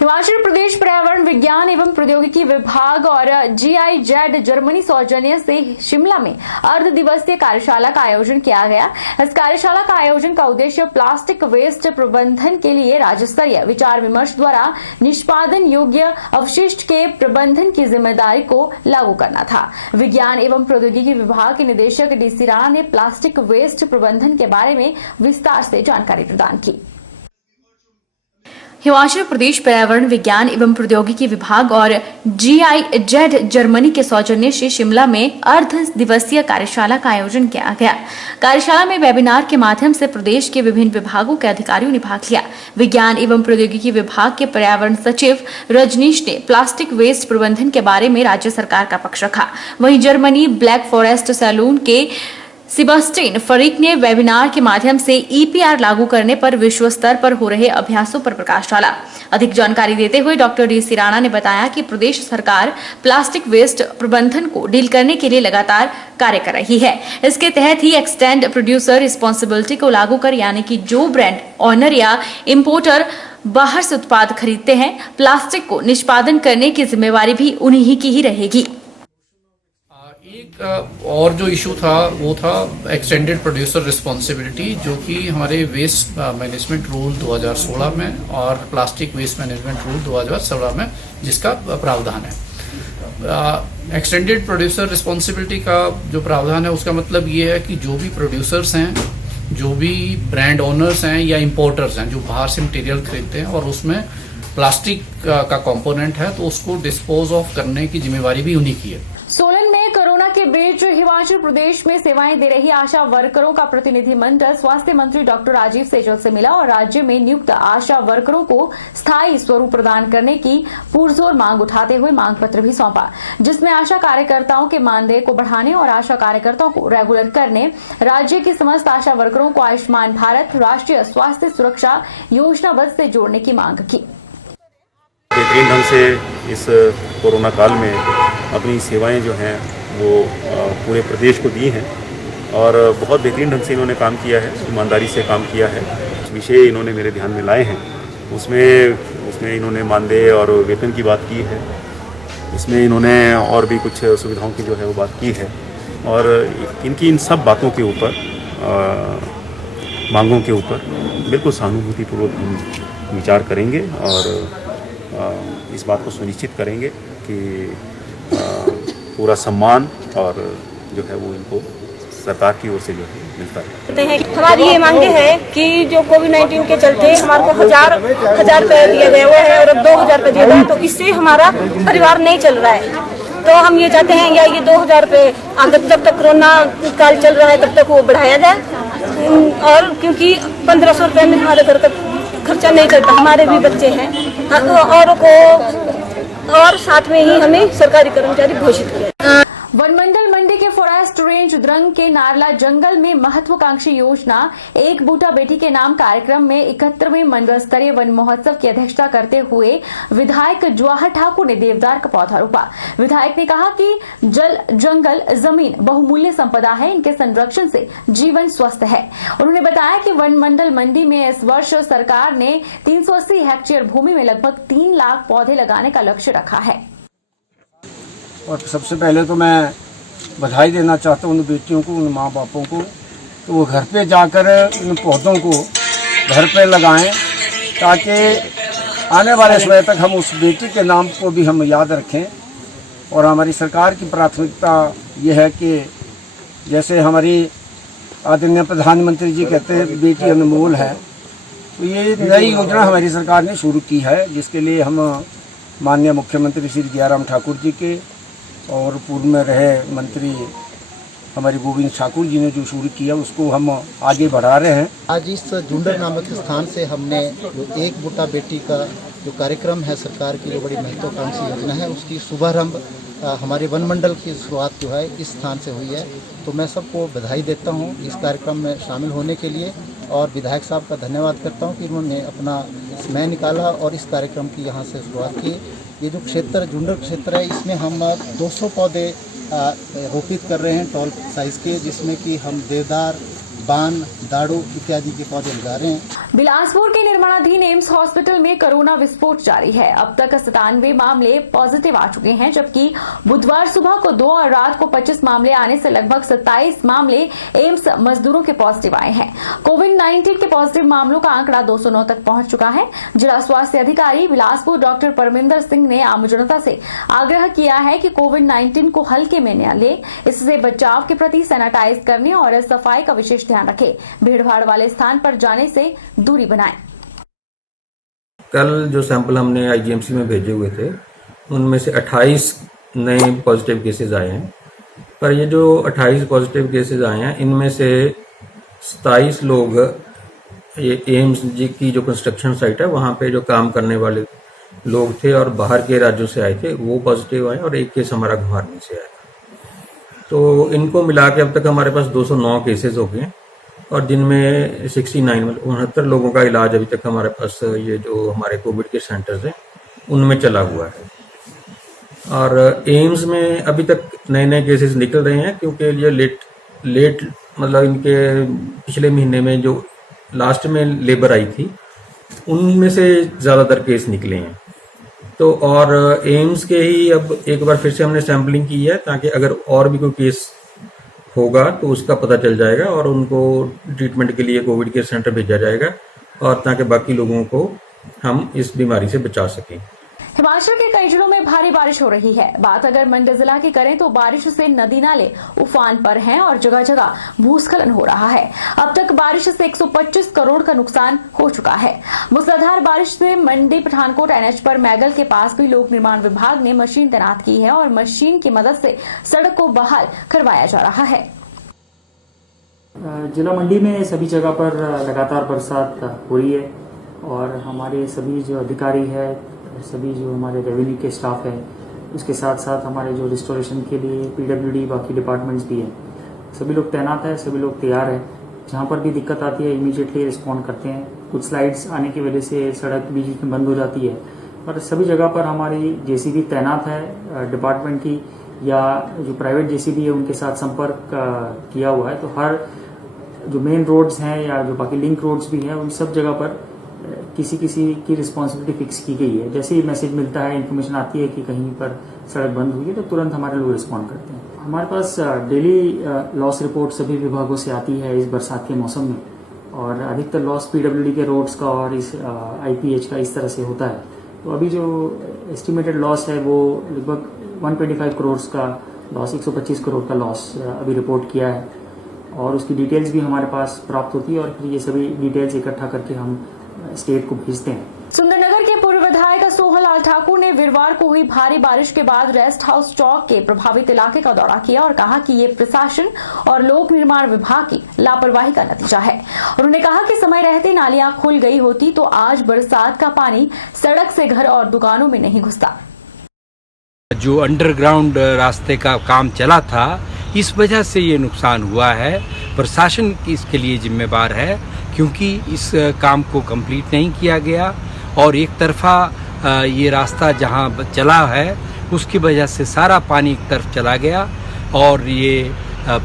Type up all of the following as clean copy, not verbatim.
हिमाचल प्रदेश पर्यावरण विज्ञान एवं प्रौद्योगिकी विभाग और GIZ जर्मनी सौजन्य से शिमला में अर्ध दिवसीय कार्यशाला का आयोजन किया गया। इस कार्यशाला का आयोजन का उद्देश्य प्लास्टिक वेस्ट प्रबंधन के लिए राज्य स्तरीय विचार विमर्श द्वारा निष्पादन योग्य अवशिष्ट के प्रबंधन की जिम्मेदारी को लागू करना था। विज्ञान एवं प्रौद्योगिकी विभाग के निदेशक DC राणा ने प्लास्टिक वेस्ट प्रबंधन के बारे में विस्तार से जानकारी प्रदान की। हिमाचल प्रदेश पर्यावरण विज्ञान एवं प्रौद्योगिकी विभाग और GIZ जर्मनी के सौजन्य से शिमला में अर्ध दिवसीय कार्यशाला का आयोजन किया गया। कार्यशाला में वेबिनार के माध्यम से प्रदेश के विभिन्न विभागों के अधिकारियों ने भाग लिया। विज्ञान एवं प्रौद्योगिकी विभाग के पर्यावरण सचिव रजनीश ने प्लास्टिक वेस्ट प्रबंधन के बारे में राज्य सरकार का पक्ष रखा। वहीं जर्मनी ब्लैक फॉरेस्ट सैलून के सेबास्टियन फरीक ने वेबिनार के माध्यम से EPR लागू करने पर विश्व स्तर पर हो रहे अभ्यासों पर प्रकाश डाला। अधिक जानकारी देते हुए डॉक्टर DC राणा ने बताया कि प्रदेश सरकार प्लास्टिक वेस्ट प्रबंधन को डील करने के लिए लगातार कार्य कर रही है। इसके तहत ही एक्सटेंड प्रोड्यूसर रिस्पॉन्सिबिलिटी को लागू कर, यानी कि जो ब्रांड ऑनर या इम्पोर्टर बाहर से उत्पाद खरीदते हैं, प्लास्टिक को निष्पादन करने की जिम्मेवारी भी उन्हीं की ही रहेगी। एक और जो इशू था वो था एक्सटेंडेड प्रोड्यूसर रिस्पॉन्सिबिलिटी, जो कि हमारे वेस्ट मैनेजमेंट रूल 2016 में और प्लास्टिक वेस्ट मैनेजमेंट रूल 2016 में जिसका प्रावधान है। एक्सटेंडेड प्रोड्यूसर रिस्पॉन्सिबिलिटी का जो प्रावधान है उसका मतलब ये है कि जो भी प्रोड्यूसर्स हैं, जो भी ब्रांड ओनर्स हैं या इम्पोर्टर्स हैं जो बाहर से मटेरियल खरीदते हैं और उसमें प्लास्टिक का कंपोनेंट है, तो उसको डिस्पोज ऑफ करने की जिम्मेवारी भी उन्हीं की है। सोलन में कोरोना के बीच हिमाचल प्रदेश में सेवाएं दे रही आशा वर्करों का प्रतिनिधिमंडल स्वास्थ्य मंत्री डॉक्टर राजीव सैजल से मिला और राज्य में नियुक्त आशा वर्करों को स्थायी स्वरूप प्रदान करने की पुरजोर मांग उठाते हुए मांग पत्र भी सौंपा, जिसमें आशा कार्यकर्ताओं के मानदेय को बढ़ाने और आशा कार्यकर्ताओं को रेगुलर करने, राज्य के समस्त आशा वर्करों को आयुष्मान भारत राष्ट्रीय स्वास्थ्य सुरक्षा योजनाबद्ध से जोड़ने की मांग की। बेहतरीन ढंग से इस कोरोना काल में अपनी सेवाएं जो हैं वो पूरे प्रदेश को दी हैं और बहुत बेहतरीन ढंग से इन्होंने काम किया है, ईमानदारी से काम किया है। विषय इन्होंने मेरे ध्यान में लाए हैं, उसमें इन्होंने मानदेय और वेतन की बात की है, इसमें इन्होंने और भी कुछ सुविधाओं की जो है वो बात की है और इनकी इन सब बातों के ऊपर, मांगों के ऊपर बिल्कुल सहानुभूतिपूर्वक हम विचार करेंगे और इस बात को सुनिश्चित करेंगे कि पूरा सम्मान और जो है वो इनको सरकार की ओर से जो है मिलता है। हमारी ये मांगे है कि जो कोविड-19 के चलते हमारे को हजार रुपये दिया गया हुआ है और अब 2000 रुपये दिया गया है, तो इससे हमारा परिवार नहीं चल रहा है। तो हम ये चाहते हैं या ये 2000 रुपये अगर जब तक कोरोना काल चल रहा है तब तक वो बढ़ाया जाए, और क्योंकि 1500 रुपये में हमारे घर तक खर्चा नहीं करता, हमारे भी बच्चे हैं औरों को, और साथ में ही हमें सरकारी कर्मचारी घोषित किया। वनमंडल मंडी के फॉरेस्ट रेंज द्रंग के नारला जंगल में महत्वाकांक्षी योजना एक बूटा बेटी के नाम कार्यक्रम में 71वें मंडल स्तरीय वन महोत्सव की अध्यक्षता करते हुए विधायक जवाहर ठाकुर ने देवदार का पौधा रोपा। विधायक ने कहा कि जल, जंगल, जमीन बहुमूल्य संपदा है, इनके संरक्षण से जीवन स्वस्थ है। उन्होंने बताया कि वनमंडल मंडी में इस वर्ष सरकार ने 380 हेक्टेयर भूमि में लगभग 3 लाख पौधे लगाने का लक्ष्य रखा है। और सबसे पहले तो मैं बधाई देना चाहता हूँ उन बेटियों को, उन माँ बापों को, तो वो घर पे जाकर इन पौधों को घर पे लगाएं ताकि आने वाले समय तक हम उस बेटी के नाम को भी हम याद रखें। और हमारी सरकार की प्राथमिकता ये है कि जैसे हमारी आदरणीय प्रधानमंत्री जी कहते हैं बेटी अनमोल है, तो ये नई योजना हमारी सरकार ने शुरू की है, जिसके लिए हम माननीय मुख्यमंत्री श्री जयराम ठाकुर जी के और पूर्व में रहे मंत्री हमारे गोविंद ठाकुर जी ने जो शुरू किया उसको हम आगे बढ़ा रहे हैं। आज इस जुंडर नामक स्थान से हमने जो एक बूटा बेटी का जो कार्यक्रम है सरकार की, जो बड़ी महत्वाकांक्षी योजना है, उसकी शुभारंभ हमारे वनमंडल की शुरुआत जो है इस स्थान से हुई है। तो मैं सबको बधाई देता हूँ इस कार्यक्रम में शामिल होने के लिए और विधायक साहब का धन्यवाद करता हूँ कि उन्होंने अपना समय निकाला और इस कार्यक्रम की यहाँ से शुरुआत की। ये जो क्षेत्र जुंडर क्षेत्र है, इसमें हम 200 पौधे रोपित कर रहे हैं टॉल साइज़ के, जिसमें कि हम देवदार, बान, दाड़ू इत्यादि के पौधे लगा रहे हैं। बिलासपुर के निर्माणाधीन एम्स हॉस्पिटल में कोरोना विस्फोट जारी है। अब तक 97 मामले पॉजिटिव आ चुके हैं, जबकि बुधवार सुबह को 2 और रात को 25 मामले आने से लगभग 27 मामले एम्स मजदूरों के पॉजिटिव आए हैं। कोविड-19 के पॉजिटिव मामलों का आंकड़ा 209 तक पहुंच चुका है। जिला स्वास्थ्य अधिकारी बिलासपुर डॉक्टर परमिंदर सिंह ने आम जनता से आग्रह किया है कि कोविड-19 को हल्के में न ले, इससे बचाव के प्रति सैनिटाइज करने और सफाई का विशेष ध्यान रखें। भीड़भाड़ वाले स्थान पर जाने से दूरी बनाएं। कल जो सैंपल हमने आईजीएमसी में भेजे हुए थे, उनमें से 28 नए पॉजिटिव केसेस आए हैं। पर ये जो 28 पॉजिटिव केसेस आए हैं, इनमें से 27 लोग ये एम्स जी की जो कंस्ट्रक्शन साइट है वहाँ पे जो काम करने वाले लोग थे और बाहर के राज्यों से आए थे, वो पॉजिटिव आए और एक केस हमारा घुमारनी से आया था। तो इनको मिला के अब तक हमारे पास 209 केसेस हो गए और जिनमें 69 लोगों का इलाज अभी तक हमारे पास ये जो हमारे कोविड के सेंटर्स हैं उनमें चला हुआ है। और एम्स में अभी तक नए नए केसेस निकल रहे हैं, क्योंकि ये लेट मतलब इनके पिछले महीने में जो लास्ट में लेबर आई थी उनमें से ज़्यादातर केस निकले हैं। तो और एम्स के ही अब एक बार फिर से हमने सैम्पलिंग की है, ताकि अगर और भी कोई केस होगा तो उसका पता चल जाएगा और उनको ट्रीटमेंट के लिए कोविड केयर सेंटर भेजा जाएगा, और ताकि बाकी लोगों को हम इस बीमारी से बचा सकें। हिमाचल के कई जिलों में भारी बारिश हो रही है। बात अगर मंडी जिला की करें तो बारिश से नदी नाले उफान पर हैं और जगह जगह भूस्खलन हो रहा है। अब तक बारिश से 125 करोड़ का नुकसान हो चुका है। मूसलाधार बारिश से मंडी पठानकोट एनएच पर मैगल के पास भी लोक निर्माण विभाग ने मशीन तैनात की है और मशीन की मदद से सड़क को बहाल करवाया जा रहा है। जिला मंडी में सभी जगह पर लगातार बरसात हो रही है और हमारे सभी जो अधिकारी है, सभी जो हमारे रेवेन्यू के स्टाफ है, उसके साथ साथ हमारे जो रिस्टोरेशन के लिए पीडब्ल्यूडी बाकी डिपार्टमेंट्स भी हैं, सभी लोग तैनात है, सभी लोग तैयार है। जहाँ पर भी दिक्कत आती है इमीडिएटली रिस्पॉन्ड करते हैं। कुछ स्लाइड्स आने की वजह से सड़क बीच में बंद हो जाती है, पर सभी जगह पर हमारी जेसीबी तैनात है डिपार्टमेंट की, या जो प्राइवेट जेसीबी है उनके साथ संपर्क किया हुआ है। तो हर जो मेन रोड्स हैं या जो बाकी लिंक रोड्स भी हैं, उन सब जगह पर किसी की रिस्पॉन्सिबिलिटी फिक्स की गई है। जैसे ही मैसेज मिलता है, इन्फॉर्मेशन आती है कि कहीं पर सड़क बंद हुई है, तो तुरंत हमारे लोग रिस्पॉन्ड करते हैं। हमारे पास डेली लॉस रिपोर्ट सभी विभागों से आती है इस बरसात के मौसम में, और अधिकतर लॉस पीडब्ल्यूडी के रोड्स का और इस आईपीएच का इस तरह से होता है। तो अभी जो एस्टिमेटेड लॉस है वो लगभग 125 करोड़ का लॉस, 125 करोड़ का लॉस अभी रिपोर्ट किया है, और उसकी डिटेल्स भी हमारे पास प्राप्त होती है और फिर ये सभी डिटेल्स इकट्ठा करके हम स्टेट को भेजते हैं। सुंदरनगर के पूर्व विधायक सोहनलाल ठाकुर ने वीरवार को हुई भारी बारिश के बाद रेस्ट हाउस चौक के प्रभावित इलाके का दौरा किया और कहा कि ये प्रशासन और लोक निर्माण विभाग की लापरवाही का नतीजा है। उन्होंने कहा कि समय रहते नालियां खुल गई होती तो आज बरसात का पानी सड़क से घर और दुकानों में नहीं घुसता। जो अंडरग्राउंड रास्ते का काम चला था, इस वजह से ये नुकसान हुआ है। प्रशासन इसके लिए जिम्मेदार है, क्योंकि इस काम को कंप्लीट नहीं किया गया और एक तरफा ये रास्ता जहां चला है उसकी वजह से सारा पानी एक तरफ चला गया और ये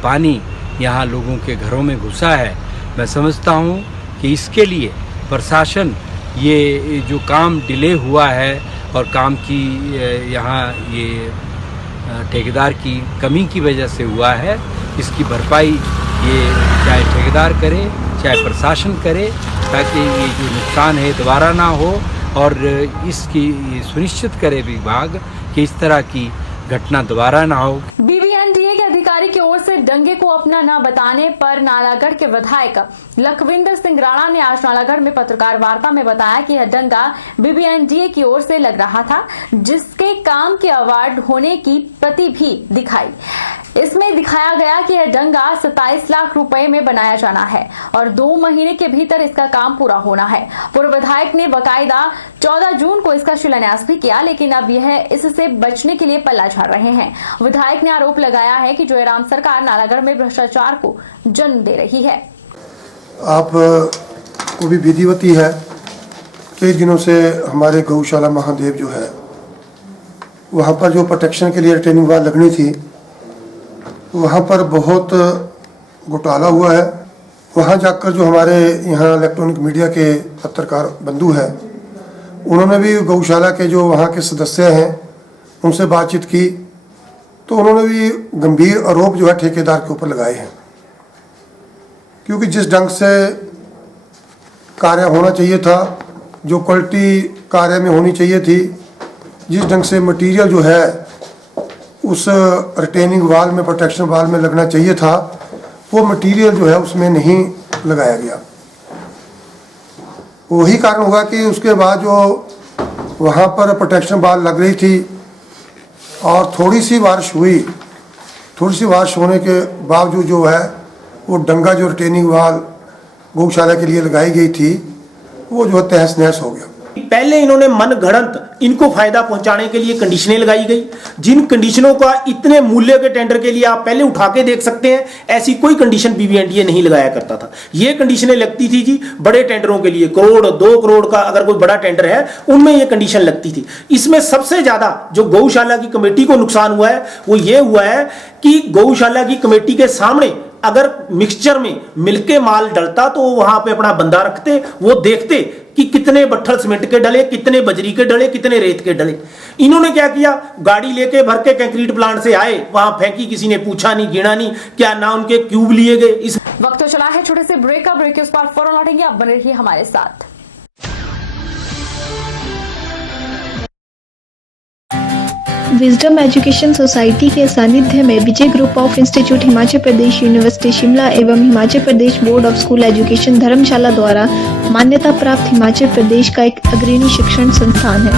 पानी यहां लोगों के घरों में घुसा है। मैं समझता हूं कि इसके लिए प्रशासन ये जो काम डिले हुआ है और काम की यहाँ ये ठेकेदार की कमी की वजह से हुआ है, इसकी भरपाई ये चाहे ठेकेदार करे चाहे प्रशासन करे, ताकि ये जो नुकसान है दोबारा ना हो और इसकी सुनिश्चित करे विभाग कि इस तरह की घटना दोबारा ना हो। बीबीएनडीए के अधिकारी की ओर से दंगे को अपना न बताने पर नालागढ़ के विधायक लखविंदर सिंह राणा ने आज नालागढ़ में पत्रकार वार्ता में बताया कि यह दंगा बीबीएनडीए की ओर से लग रहा था, जिसके काम के अवार्ड होने की प्रति भी दिखाई। इसमें दिखाया गया कि यह दंगा 27 लाख रुपए में बनाया जाना है और 2 महीने के भीतर इसका काम पूरा होना है। पूर्व विधायक ने बकायदा 14 जून को इसका शिलान्यास भी किया, लेकिन अब यह इससे बचने के लिए पल्ला झाड़ रहे हैं। विधायक ने आरोप लगाया है कि जयराम सरकार नालागढ़ में भ्रष्टाचार को जन्म दे रही है। आप को भी विधिवती है, कई दिनों से हमारे गौशाला महादेव जो है वहाँ पर जो प्रोटेक्शन के लिए ट्रेनिंग वाल लगनी थी, वहाँ पर बहुत घोटाला हुआ है वहाँ जाकर जो हमारे यहाँ इलेक्ट्रॉनिक मीडिया के पत्रकार बंधु हैं, उन्होंने भी गौशाला के जो वहाँ के सदस्य हैं उनसे बातचीत की, तो उन्होंने भी गंभीर आरोप जो है ठेकेदार के ऊपर लगाए हैं। क्योंकि जिस ढंग से कार्य होना चाहिए था, जो क्वालिटी कार्य में होनी चाहिए थी, जिस ढंग से मटेरियल जो है उस रिटेनिंग वाल में, प्रोटेक्शन वाल में लगना चाहिए था, वो मटेरियल जो है उसमें नहीं लगाया गया। वही कारण हुआ कि उसके बाद जो वहाँ पर प्रोटेक्शन वाल लग रही थी और थोड़ी सी बारिश हुई, थोड़ी सी बारिश होने के बावजूद जो है वो डंगा जो रिटेनिंग वाल गौशाला के लिए लगाई गई थी, वो जो है तहस नहस हो गया। पहले इन्होंने मन गढ़ंत इनको फायदा पहुंचाने के लिए कंडीशनें लगाई गई, जिन कंडीशनों का इतने मूल्य के टेंडर के लिए आप पहले उठा के देख सकते हैं, ऐसी कोई कंडीशन बीबीएनडीए नहीं लगाया करता था। ये कंडीशनें लगती थी जी बड़े टेंडरों के लिए, करोड़ 2 करोड़ का अगर कोई बड़ा टेंडर है उनमें ये कंडीशन लगती थी। इसमें सबसे ज्यादा जो गौशाला की कमेटी को नुकसान हुआ है वो ये हुआ है कि गौशाला की कमेटी के सामने अगर मिक्सचर में मिलके माल डलता तो वहां पे अपना बंदा रखते, वो देखते कि कितने बट्ठल सीमेंट के डले, कितने बजरी के डले, कितने रेत के डले। इन्होंने क्या किया, गाड़ी लेके भर के कंक्रीट प्लांट से आए, वहां फेंकी, किसी ने पूछा नहीं, गिना नहीं, क्या ना उनके क्यूब लिए गए। इस वक्त तो चला है छोटे से ब्रेक का, ब्रेक के उस पर फौरन लौटेंगे, आप बने रहिए हमारे साथ। विजडम एजुकेशन सोसाइटी के सानिध्य में Vijay group of institute Himachal Pradesh university Shimla एवं Himachal Pradesh board of school education Dharamshala द्वारा मान्यता प्राप्त हिमाचल प्रदेश का एक अग्रणी शिक्षण संस्थान है।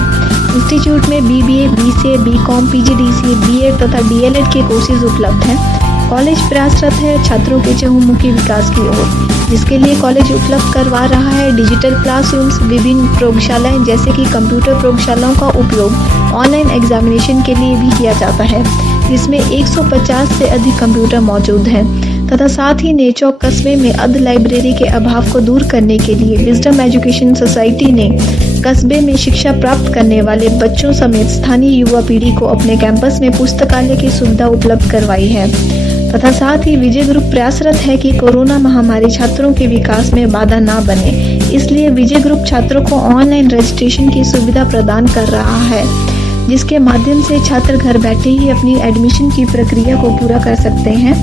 इंस्टीट्यूट में BBA, BCA, BCom, PGDCA, BEd तथा DLEd के कोर्सेज उपलब्ध हैं। कॉलेज प्रयासरत है छात्रों के चहुमुखी विकास की ओर, जिसके लिए कॉलेज उपलब्ध करवा रहा है डिजिटल क्लासरूम्स, विभिन्न प्रयोगशालाएं जैसे कि कंप्यूटर प्रयोगशालाओं का उपयोग ऑनलाइन एग्जामिनेशन के लिए भी किया जाता है, जिसमें 150 से अधिक कंप्यूटर मौजूद हैं तथा साथ ही नेचौक कस्बे में अर्ध लाइब्रेरी के अभाव को दूर करने के लिए विजडम एजुकेशन सोसाइटी ने कस्बे में शिक्षा प्राप्त करने वाले बच्चों समेत स्थानीय युवा पीढ़ी को अपने कैंपस में पुस्तकालय की सुविधा उपलब्ध करवाई है तथा साथ ही विजय ग्रुप प्रयासरत है कि कोरोना महामारी छात्रों के विकास में बाधा न बने, इसलिए विजय ग्रुप छात्रों को ऑनलाइन रजिस्ट्रेशन की सुविधा प्रदान कर रहा है, जिसके माध्यम से छात्र घर बैठे ही अपनी एडमिशन की प्रक्रिया को पूरा कर सकते हैं।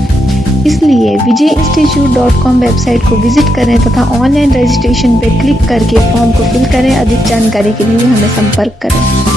इसलिए vijayinstitute.com वेबसाइट को विजिट करें तथा ऑनलाइन रजिस्ट्रेशन पर क्लिक करके फॉर्म को फिल करें। अधिक जानकारी के लिए हमें संपर्क करें।